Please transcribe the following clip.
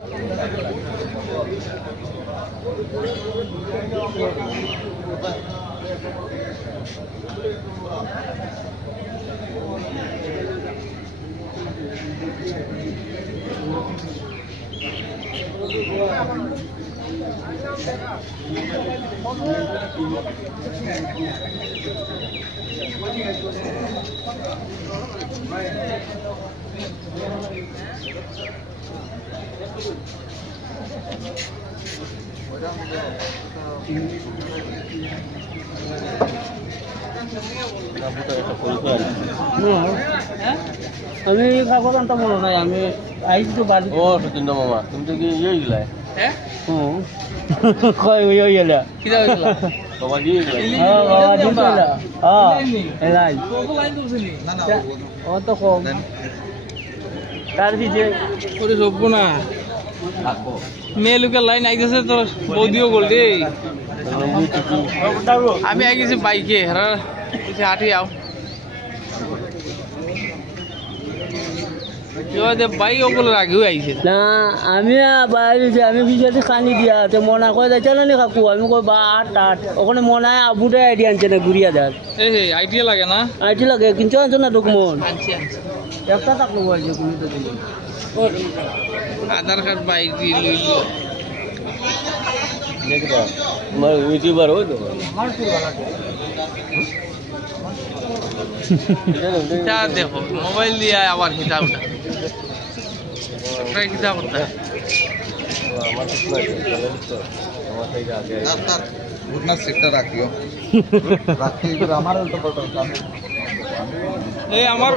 আমি খাব জানতাম মনে নাই আমি আইছি বাড়ি ও সতীন্দ্র মামা তুমি তো কি ইয়ে গেলাই হ্যাঁ কই ইয়ে গেলা কি দাও গেলা বাবা দিয়ে গেলাই হ্যাঁ বাবা দিয়ে গেলা হ্যাঁ এলাই কোকো লাইন দউছিনি না না ও তো কম তার দিছে ওরে সবব না রাখো মেলুকে লাইন আইতেছে তো বৌদিও গোল দে আমি আই গেছি বাইকে হেরা কিছু হাঁটি আও বাইক ওগুলো আগেও আইছে না আমি বাইরে আমি বিজেপি খানি দিয়া তো মনা কয় যাচ্ছে না কাকু আমি কই বা আট ওখানে মনায় আবুটাই আইডিয়া আনছে না ঘুরিয়া যার এই আইডিয়া লাগে না আইডি লাগে কিন্তু আনছে না ডকুমেন্ট একটা টাকা বলছে তুমি তো আধার কার্ড বাইক দিয়ে লইল দেখবা আমার ইউটিউবার হই তো আমার কি ভালো দেখো মোবাইল দিয়ে আবার হিসাব হিসাব করতে আমার কিছু নাই আমার থেকে আগে তার ঘটনা সেটটা রাখিও রাখি আমার উল্টো পাল্টা এই আমার